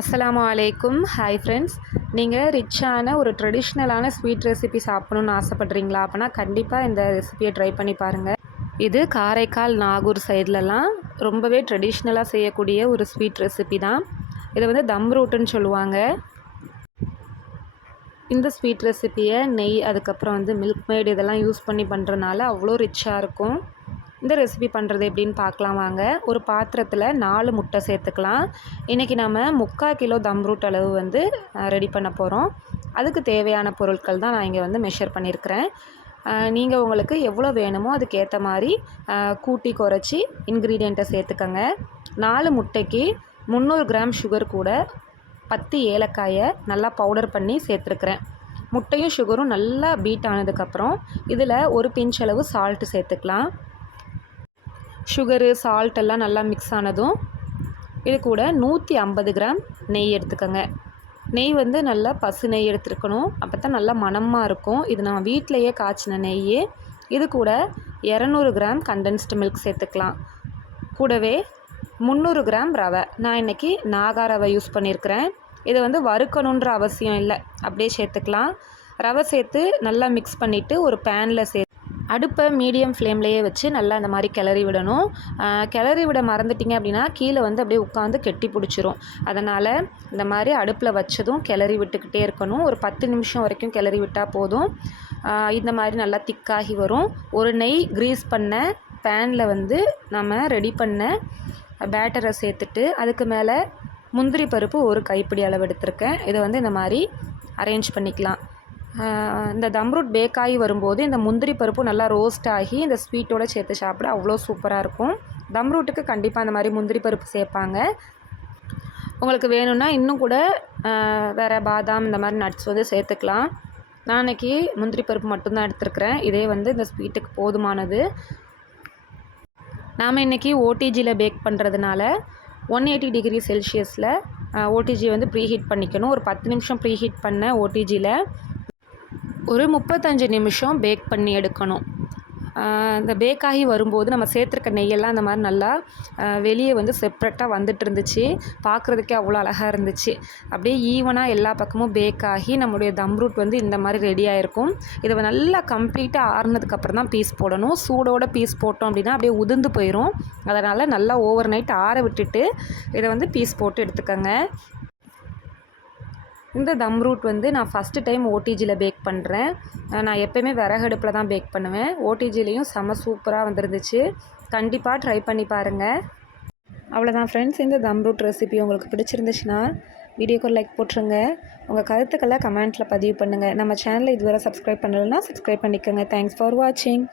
அஸ்ஸலாமு அலைக்கும். Hi friends. நீங்கள் ரிச்சான ஒரு ட்ரெடிஷ்னலான ஸ்வீட் ரெசிபி சாப்பிட்ணுன்னு ஆசைப்பட்றீங்களா? அப்போனா கண்டிப்பாக இந்த ரெசிபியை ட்ரை பண்ணி பாருங்கள். இது காரைக்கால் நாகூர் சைட்லலாம் ரொம்பவே ட்ரெடிஷ்னலாக செய்யக்கூடிய ஒரு ஸ்வீட் ரெசிபி தான். இதை வந்து தம் ரூட்டுன்னு சொல்லுவாங்க. இந்த ஸ்வீட் ரெசிப்பியை நெய், அதுக்கப்புறம் வந்து மில்க் மேட் இதெல்லாம் யூஸ் பண்ணி பண்ணுறனால அவ்வளோ ரிச்சாக இருக்கும். இந்த ரெசிபி பண்ணுறது எப்படின்னு பார்க்கலாம் வாங்க. ஒரு பாத்திரத்தில் 4 முட்டை சேர்த்துக்கலாம். இன்றைக்கி நம்ம 3/4 கிலோ தம் ரூட் அளவு வந்து ரெடி பண்ண போகிறோம். அதுக்கு தேவையான பொருட்கள் தான் நான் இங்கே வந்து மெஷர் பண்ணியிருக்கிறேன். நீங்கள் உங்களுக்கு எவ்வளோ வேணுமோ அதுக்கேற்ற மாதிரி கூட்டி குறைச்சி இன்க்ரீடியண்ட்டை சேர்த்துக்கங்க. 4 முட்டைக்கு 300 கிராம் சுகர் கூட 10 ஏலக்காயை நல்லா பவுடர் பண்ணி சேர்த்துருக்குறேன். முட்டையும் சுகரும் நல்லா பீட் ஆனதுக்கப்புறம் இதில் ஒரு பிஞ்ச் அளவு சால்ட்டு சேர்த்துக்கலாம். சுகரு சால்ட் எல்லாம் நல்லா மிக்ஸ் ஆனதும் இது கூட 150 கிராம் நெய் எடுத்துக்கோங்க. நெய் வந்து நல்லா பசு நெய் எடுத்துருக்கணும். அப்போ தான் நல்லா மணமாக இருக்கும். இது நான் வீட்டிலையே காய்ச்சின நெய். இது கூட 200 கிராம் கண்டென்ஸ்டு மில்க் சேர்த்துக்கலாம். கூடவே 300 கிராம் ரவை. நான் இன்றைக்கி நாகா ரவை யூஸ் பண்ணியிருக்கிறேன். இதை வந்து வறுக்கணுன்ற அவசியம் இல்லை, அப்படியே சேர்த்துக்கலாம். ரவை சேர்த்து நல்லா மிக்ஸ் பண்ணிவிட்டு ஒரு பேனில் அடுப்பை மீடியம் ஃப்ளேம்லேயே வச்சு நல்லா இந்த மாதிரி கிளறி விடணும். கிளறி விட மறந்துட்டிங்க அப்படின்னா கீழே வந்து அப்படியே உட்காந்து கெட்டி பிடிச்சிரும். அதனால் இந்த மாதிரி அடுப்பில் வச்சதும் கிளறி விட்டுக்கிட்டே இருக்கணும். ஒரு 10 நிமிஷம் வரைக்கும் கிளறி விட்டால் போதும். இந்த மாதிரி நல்லா திக்காகி வரும். ஒரு நெய் க்ரீஸ் பண்ண பேனில் வந்து நம்ம ரெடி பண்ண பேட்டரை சேர்த்துட்டு அதுக்கு மேலே முந்திரி பருப்பு ஒரு கைப்பிடி அளவு எடுத்திருக்கேன். இதை வந்து இந்த மாதிரி அரேஞ்ச் பண்ணிக்கலாம். இந்த தம் ரூட் பேக் ஆகி வரும்போது இந்த முந்திரி பருப்பும் நல்லா ரோஸ்ட் ஆகி இந்த ஸ்வீட்டோடு சேர்த்து சாப்பிட அவ்வளோ சூப்பராக இருக்கும். தம் ரூட்டுக்கு கண்டிப்பாக அந்த மாதிரி முந்திரி பருப்பு சேர்ப்பாங்க. உங்களுக்கு வேணும்னா இன்னும் கூட வேறு பாதாம் இந்த மாதிரி நட்ஸ் வந்து சேர்த்துக்கலாம். நான் இன்றைக்கி முந்திரி பருப்பு மட்டும்தான் எடுத்துருக்கிறேன். இதே வந்து இந்த ஸ்வீட்டுக்கு போதுமானது. நாம் இன்றைக்கி ஓடிஜியில் பேக் பண்ணுறதுனால 180 டிகிரி செல்சியஸில் ஓடிஜி வந்து ப்ரீஹீட் பண்ணிக்கணும். ஒரு 10 நிமிஷம் ப்ரீஹீட் பண்ண ஓடிஜியில் ஒரு 35 நிமிஷம் பேக் பண்ணி எடுக்கணும். இந்த பேக் ஆகி வரும்போது நம்ம சேர்த்துருக்க நெய்யெல்லாம் இந்த மாதிரி நல்லா வெளியே வந்து செப்ரேட்டாக வந்துட்டு இருந்துச்சு. பார்க்குறதுக்கே அவ்வளோ அழகாக இருந்துச்சு. அப்படியே ஈவனாக எல்லா பக்கமும் பேக் ஆகி நம்மளுடைய தம் ரூட் வந்து இந்த மாதிரி ரெடி ஆகிருக்கும். இதை நல்லா கம்ப்ளீட்டாக ஆறுனதுக்கப்புறம் தான் பீஸ் போடணும். சூடோட பீஸ் போட்டோம் அப்படின்னா அப்படியே உதிர்ந்து போயிடும். அதனால் நல்லா ஓவர் நைட் ஆற விட்டுட்டு இதை வந்து பீஸ் போட்டு எடுத்துக்கோங்க. இந்த தம் ரூட் வந்து நான் ஃபஸ்ட்டு டைம் ஓடிஜியில் பேக் பண்ணுறேன். நான் எப்போயுமே விறகடுப்பில் தான் பேக் பண்ணுவேன். ஓடிஜிலையும் செம சூப்பராக வந்துருந்துச்சு. கண்டிப்பாக ட்ரை பண்ணி பாருங்கள். அவ்வளோதான் ஃப்ரெண்ட்ஸ். இந்த தம் ரூட் ரெசிபி உங்களுக்கு பிடிச்சிருந்துச்சுன்னா வீடியோக்கு ஒரு லைக் போட்டுருங்க. உங்கள் கருத்துக்களை கமெண்ட்டில் பதிவு பண்ணுங்கள். நம்ம சேனலை இதுவரை சப்ஸ்கிரைப் பண்ணலைன்னா சப்ஸ்கிரைப் பண்ணிக்கோங்க. தேங்க்ஸ் ஃபார் வாட்சிங்.